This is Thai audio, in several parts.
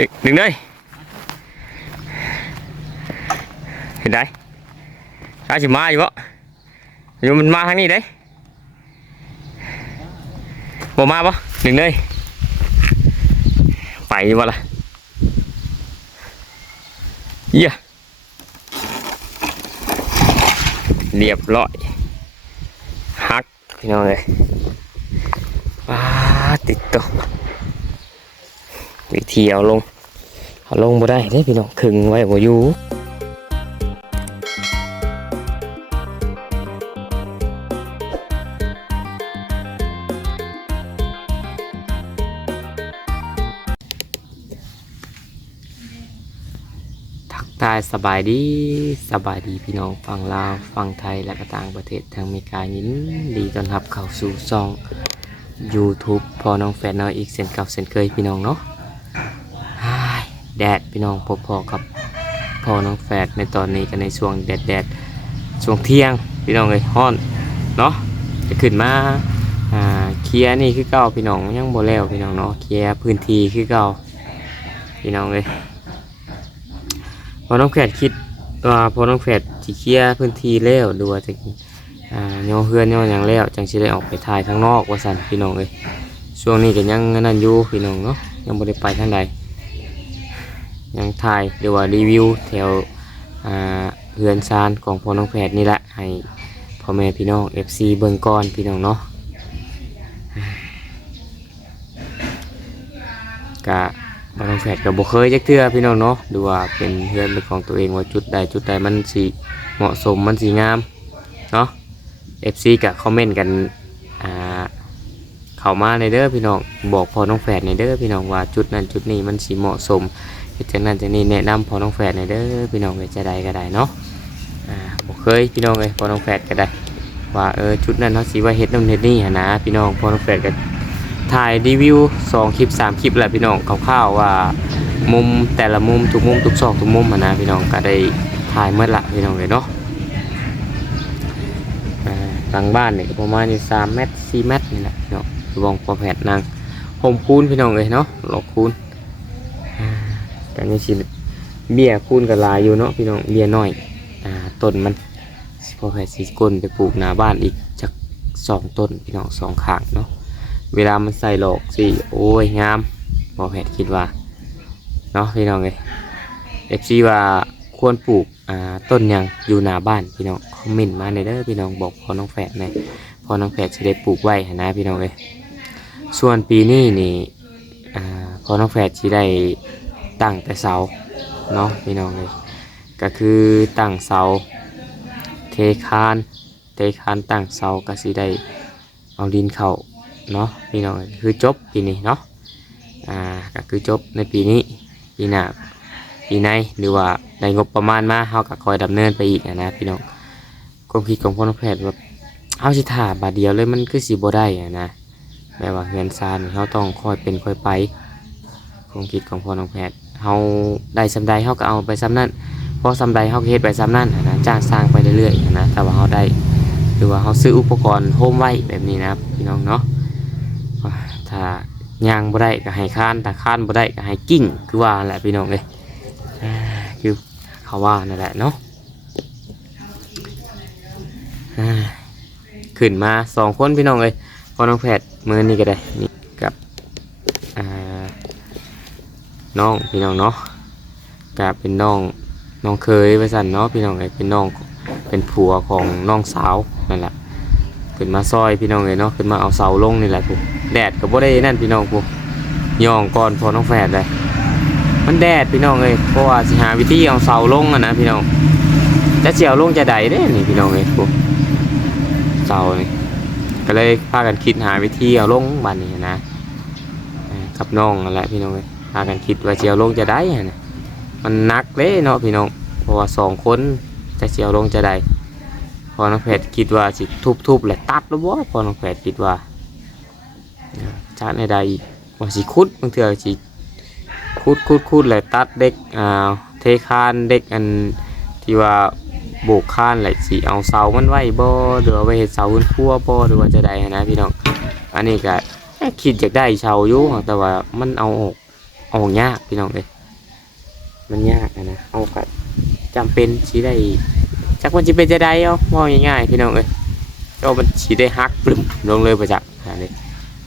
ดึงดึงเลยเห็นได้อาชิมาอยู่บ่อยู่มันมาทางนี้ ว้าติดตัววิธีเอาลงเอาลงบ่ได้เด้พี่น้องขึงไว้บ่อยู่ทักทายสบายดีสบายดีพี่น้องฝั่งลาวฝั่งไทยและก็ต่างประเทศทางอเมริกายินดีต้อนรับเข้าสู่ช่อง YouTube พอน้องแฟนน้อยอีกเส้นเก่าเส้นเคยพี่น้องเนาะ แดดพี่น้องพอๆกับพ่อน้องแฝดในตอนนี้กันในช่วงแดดแดดๆช่วงเที่ยงพี่น้องเลยฮ้อนเนาะจะขึ้นมาอ่าเคลียร์นี่คือเก่าพี่น้องยังบ่แล้วพี่น้องเนาะเคลียร์พื้นที่คือเก่าพี่น้องเลยพอน้องแฝดคิดว่าพอน้องแฝดสิเคลียร์พื้นที่แล้วหรือว่าจะอ่าย่อเฮือนย่อหยังแล้วจังสิได้ออกไปถ่ายข้างนอกว่าซั่นพี่น้องเลยช่วงนี้ก็ยังนั่นอยู่พี่น้องเนาะยังบ่ได้ไปทางใด ยังถ่ายหรือว่ารีวิวแถวเรือนซานของพ่อน้องแพทย์นี่แหละให้พ่อแม่พี่น้อง FC เบิ่งก่อนพี่น้องเนาะกะพ่อน้องแพทย์ก็บ่เคยจักเทื่อพี่น้องเนาะดูว่าเป็นเรือนเป็นของตัวเองว่าจุดใดจุดใดมันสิเหมาะสมมันสิงามเนาะ FC ก็คอมเมนต์กัน เข้ามาในเด้อพี่น้องบอกพอน้องแฝดในเด้อพี่น้องว่าจุดนั้นจุดนี้มันสิเหมาะสมเฮ็ดจังนั้นจังนี้แนะนำพอน้องแฝดในเด้อพี่น้องจะได้ก็ได้เนาะอ่าเคยพี่น้องเอ้ยพอน้องแฝดก็ได้ ว่าเออชุดนั้นเขาสิว่าเฮ็ดน้ำเฮ็ดนี่นะพี่น้องพอน้องแฝดก็ถ่ายรีวิวสองคลิปสามคลิปแหละพี่น้องคร่าวๆว่ามุมแต่ละมุมทุกมุมทุกซอกทุกมุมนะพี่น้องก็ได้ถ่ายเมื่อละพี่น้องเลยเนาะอ่าหลังบ้านเนี่ก็ประมาณยู่สามเมตรสี่เมตรนี่แหละพี่น้อง คือวงพอแผดนางโฮมคูนพี่น้องเลยเนาะหลอกคูนกันยังสิเบี้ยคูนกับลายอยู่เนาะพี่น้องเบี้ยน้อยอ่าต้นมันพอแผ่สีก้นไปปลูกหน้าบ้านอีกจักสองต้นพี่น้องสองขางเนาะเวลามันใส่หลอกสิโอ้ยงามพอแผ่คิดว่าเนาะพี่น้องเลยเอฟซีว่าควรปลูกอ่าต้นยังอยู่หน้าบ้านพี่น้องคอมเมนต์มาในเด้อพี่น้องบอกพอน้องแฝดหน่ยพอน้องแฝดจะได้ปลูกไว้นะพี่น้องเลย ส่วนปีนี้นี่พอน้องแฝดจะได้ตั้งแต่เสาเนาะพี่น้องเลยก็คือตั้งเสาเทคานเทคานตั้งเสาก็สิได้เอาดินเข้าเนาะพี่น้องเอ้ยคือจบปีนี้เนาะอ่าก็คือจบในปีนี้ปีหน้าปีในหรือว่าได้งบประมาณมาเฮาก็คอยดำเนินไปอีกนะพี่น้องความคิดของพ่อน้องแพทย์แบบเอาสิถ่าบาทเดียวเลยมันคือสิบ่ได้นะ แบบว่าเงินซานเราต้องค่อยเป็นค่อยไปความคิดของพ่อน้องแพทย์เฮาได้สำใดเฮาก็เอาไปสำนั้นพอสำใดเฮาก็เฮ็ดไปสำนั้นหั้นนะจ้างสร้างไปเรื่อยๆนะแต่ว่าเฮาได้หรือว่าเฮาซื้ออุปกรณ์โฮมไว้แบบนี้นะพี่น้องเนาะถ้ายางบ่ได้ก็ให้ค้านถ้าค้านบ่ได้ก็ให้กิ้งคือว่าแหละพี่น้องเอ้ยคือเขาว่านั่นแหละเนาะขึ้นมาสองคนพี่น้องเอ้ยพ่อน้องแพทย์ มือนี้ก็ได้นี่กับน้องพี่น้องเนาะกับเป็นน้องน้องเคยไปสั่นเนาะพี่น้องเอ้ยเป็นน้องเป็นผัวของน้องสาวนั่นแหละขึ้นมาซอยพี่น้องเลยเนาะขึ้นมาเอาเสาลงนี่แหละพวกแดดก็บ่ได้นั่นพี่น้องพวกย่องก่อนพอน้องแฝดเลยมันแดดพี่น้องเลยเพราะว่าสิหาวิธีเอาเสาลงอะนะพี่น้องจะเสียวลงจะใดเด้นี่พี่น้องเลยพวกเสานี่ ก็เลยพากันคิดหาวิธีเอาลงบันนี้นะกับน้องนั่นแหละพี่น้องเลยพากันคิดว่าเจียวลงจะได้นะมันนักเลยเนาะพี่น้องเพราะว่าสองคนจะเจียวลงจะได้พอน้องแพทย์คิดว่าสิทุบๆแหละตัดแล้วบ่พอน้องแพทย์คิดว่าชาติในใดอีกว่าสิคุดบางเถื่อสิคุดคุดคุดแหละตัดเด็กอ่าเทคานเด็กอันที่ว่า โบกคานแหละสิเอาเสามันไว้บ่หรือว่าไปเฮ็ดเสาขึ้นครัวบ่หรือว่าจะได้นะพี่น้องอันนี้ก็คิดอยากได้เสาอยู่แต่ว่ามันเอาออกออกยากพี่น้องเลยมันยากนะเอาก็จำเป็นสิได้จักมันสิเป็นจะได้เอามองง่ายๆพี่น้องเอ้ยก็มันสิได้ฮักปลึมลงเลยประจักษ์อันนี้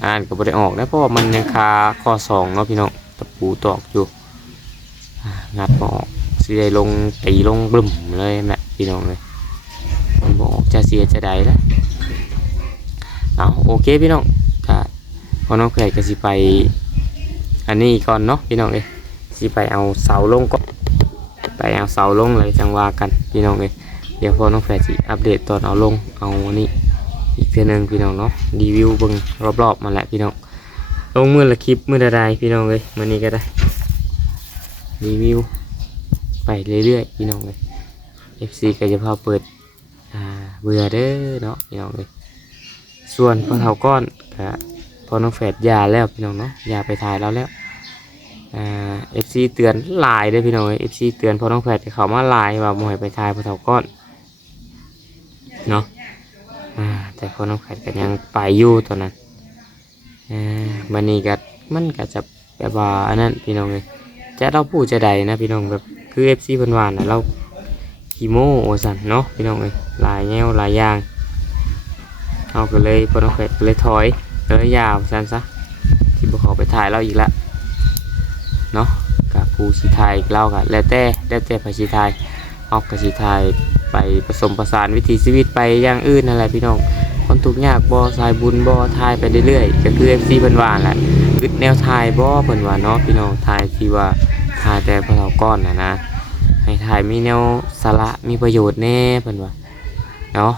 อ่านก็บ่ได้ออกนะเพราะว่ามันยังคาข้อสองเนาะพี่น้องตะปูตอกอยู่อ่างัดออกสิได้ลงตีลงปลึมเลยแหละ พี่น้องเลยมันบอกจะเสียจะได้แล้วเอาโอเคพี่น้องก็พอน้องแพรก็สิไป อันนี้ก่อนเนาะพี่น้องเอ้ยสิไปเอาเสาลงก่อนไปเอาเสาลงเลยจังว่ากันพี่น้องเอ้ยเดี๋ยวพอน้องแฝดสิอัปเดตตอนเอาลงเอาอันนี้อีกเทื่อหนึงพี่น้องเนาะรีวิวเบิ่งรอบๆมาแหละพี่น้องลงมือละคลิปมือละใดพี่น้องเอ้ยมื้อนี้ก็ได้รีวิวไปเรื่อยๆพี่น้องเอ้ย FC ก็จะพาเปิดอ่าเบื่อเด้อเนาะพี่น้องเอ้ยส่วนพอเท่าก้อนก็พอน้องแฝดยาแล้วพี่น้องเนาะยาไปถ่ายแล้วแล้วอ่าเอฟซีเตือนหลายเด้อพี่น้องเอฟซีเตือนพอน้องแฝดเขามาหลายว่าบ่ให้ไปถ่ายพอเท่าก้อนเนาะอ่าแต่พอน้องแฝดก็ยังไปอยู่ตอนนั้นอ่ามันนี่ก็มันก็จะแบบว่าอันนั้นพี่น้องเลยจะเราพูดจะใดนะพี่น้องแบบคือเอฟซีเพิ่นว่านะเรา คีโมโอสันเนาะพี่น้องเลยหลายแนวหลายอย่างเอาก็เลยพอน้องแฝดก็เลยถอยเออยาวสันซะที่บุเขาไปถ่ายเราอีกละเนาะกับภูชีไทยเล่ากันแล้วแต่แล้วแต่ภาชีไทยเอากับชีไทยไปผสมประสานวิถีชีวิตไปอย่างอื่นนั่นแหละพี่น้องคนทุกยากบ่สายบุญบ่ทายไปเรื่อยๆก็คือ FC เพิ่นว่าแหละคือแนวทายบ่เพิ่นว่าเนาะพี่น้องทายที่ว่าทายแต่พวกเราก้อนนะนะ ให้ทายมีแนวสาระมีประโยชน์แน่เพิ่นว่าเนาะ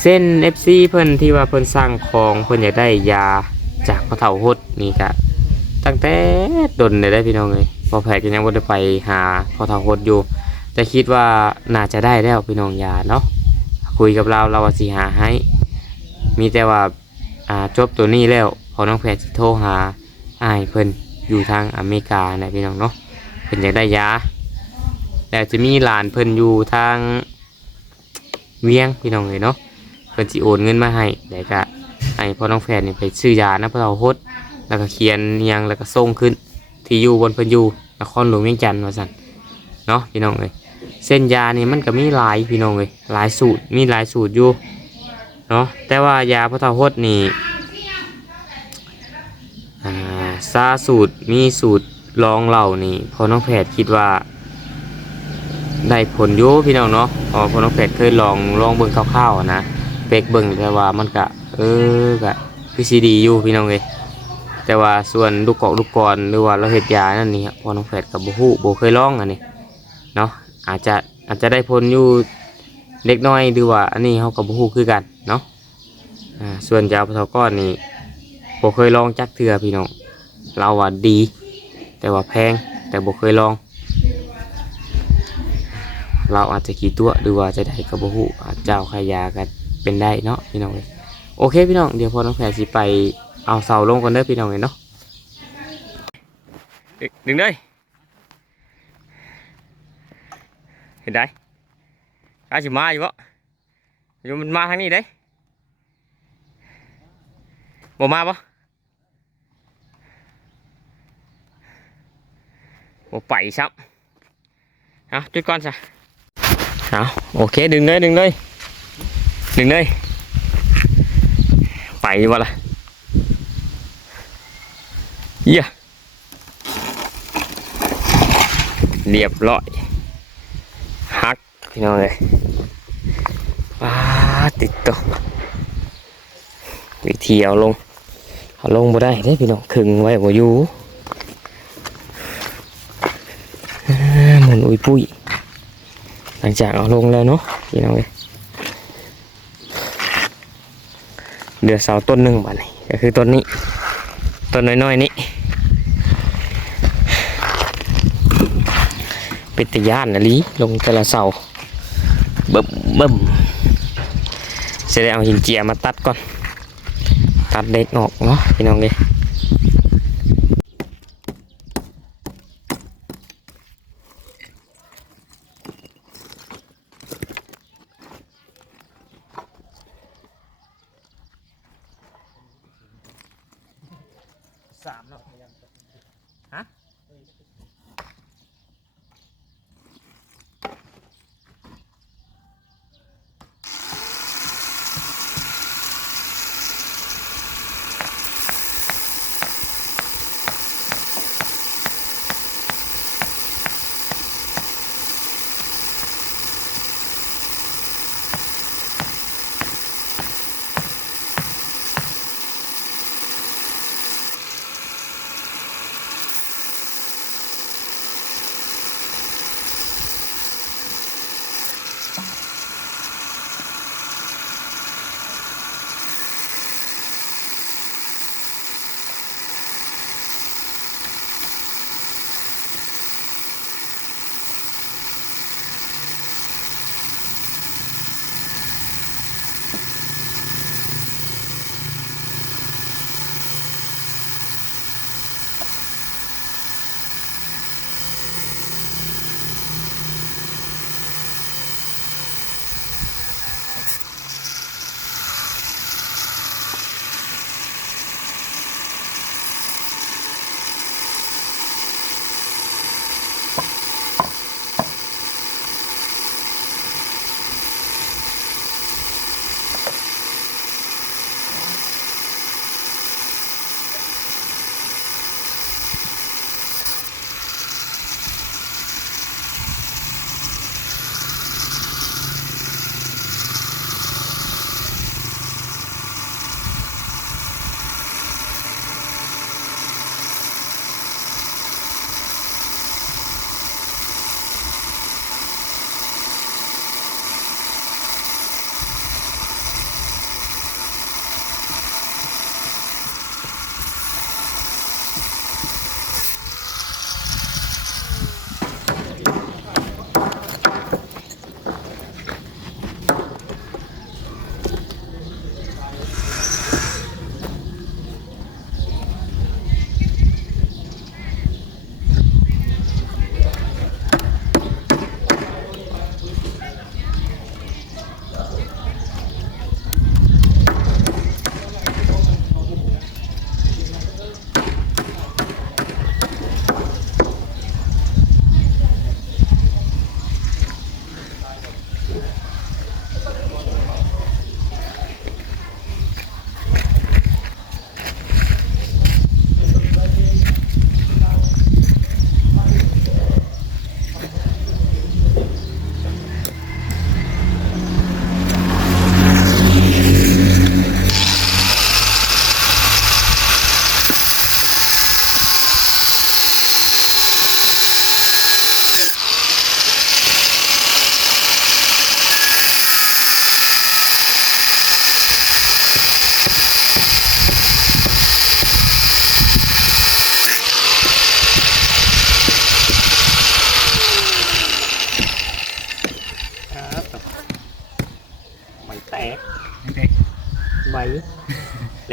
เส้น FC เพิ่นที่ว่าเพิ่นสร้างของเพิ่นอยากได้ยาจากพระเถาหดนี่กะตั้งแต่ดนได้พี่น้องเลยพอแพทย์ก็ยังบ่ได้ไปหาพระเถาหดอยู่ แต่คิดว่าน่าจะได้แล้วพี่น้องยาเนาะคุยกับเราเราว่าสิหาให้ มีแต่ว่าอ่าจบตัวนี้แล้วพอน้องแพทย์สิโทรหาอ้ายเพิ่นอยู่ทางอเมริกานะพี่น้องเนาะเพิ่นอยากได้ยา แล้วจะมีหลานเพิ่นอยู่ทางเวียงพี่น้องเลยเนาะเพิ่นสิโอนเงินมาให้แล้วก็ให้พ่อน้องแฟนนี่ไปซื้อยานะพ่อเราโฮดแล้วก็เขียนเนียงแล้วก็ส่งขึ้น ที่อยู่บนเพิ่นอยู่นครหลวงเวียงจันทน์ว่าซั่นเนาะพี่น้องเอ้ยเส้นยานี่มันก็มีหลายพี่น้องเอ้ยหลายสูตรมีหลายสูตรอยู่เนาะแต่ว่ายาพ่อเฒ่าโฮดนี่อ่าซาสูตรมีสูตรรองเหล่านี่พอน้องแพทย์คิดว่า ได้ผลอยู่พี่น้องเนาะเพอพอน้องแพทย์เคยลองลองเบิ่งคร่าวๆนะเป็กเบิ่งแต่ว่ามันกะ เออกะคือซีดีอยู่พี่น้องเลยแต่ว่าส่วนลูกกอกลูกกรหรือว่าเราเห็ดยานั่นนี่พอน้องแฝดกับบูฮู้โบเคยลองอันนี้เนาะอาจจะอาจจะได้ผลอยู่เล็กน้อยหรือว่าอันนี้เขากับบูฮู้คือกันเนาะอ่าส่วนยาปะทก้อนนี่โบเคยลองจักเถื่อพี่น้องเราว่าดี แต่ว่าแพงแต่โบเคยลอง เราอาจจะขี่ตัวหรือว่าจะได้กับบูฮู้อาจจะเอาขายากันเป็นได้เนาะพี่น้องเลยโอเคพี่น้องเดี๋ยวพอน้องแพรสิไปเอาเสาลงก่อนเด้อพี่น้องเลยเนาะดึงเลยเห็นได้อาสิมาอยู่บ่อยู่มันมาทางนี้เด้บ่มาบ่บ่ไปซับเอาจุดก่อนซะ เอาโอเคดึงเลยดึงเลยหนึ่งเลยไปวะล่ะเยี่ยเรียบร้อยฮักพี่น้องเลยป้าติดตัววิธีเอาลงเอาลงบ่ได้เด้พี่น้องขึงไว้บ่อยู่หมุนอุ้ยปุ้ย ลังจากเอาลงแล้วเนาะพี่น้องเลยเดือเสาต้นหนึ่งบาทนี่ก็คือต้นนี้ ต้นน้อยๆนี้ เป็นตะยานนะลีลงแต่ละเสาเบิ่มเบิ่มเสร็จแล้เอาหินเจียมาตัดก่อน ตัดเด็กออกเนาะพี่น้องเลย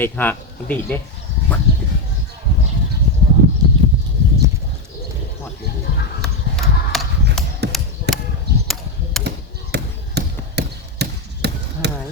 เล็กหักมันดีเด้หมดเลยหาย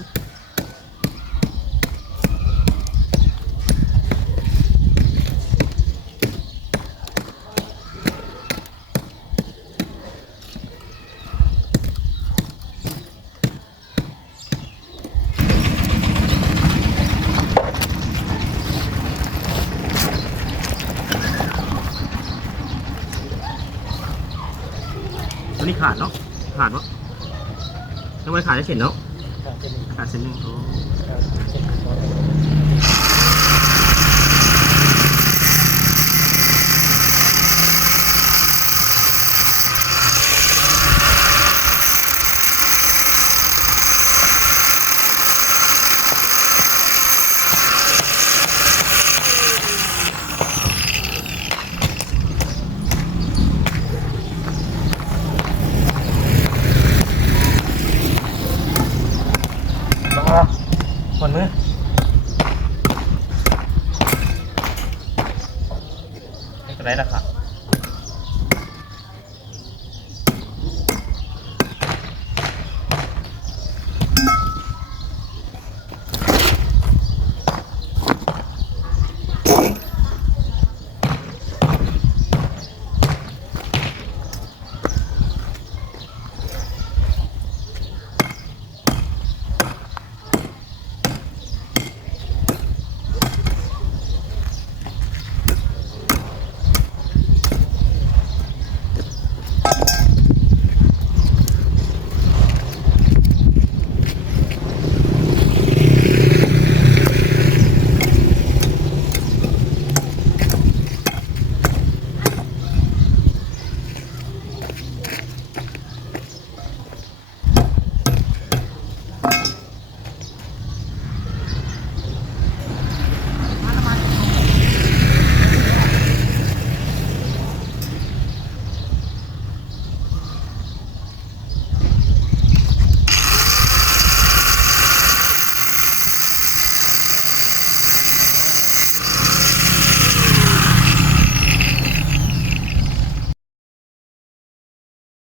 ตัว นี้ขาดเนาะขาดวะทำไมขาดได้เข็นเนาะก็จะมีขาดเส้นหนึ่งโอ้เส้น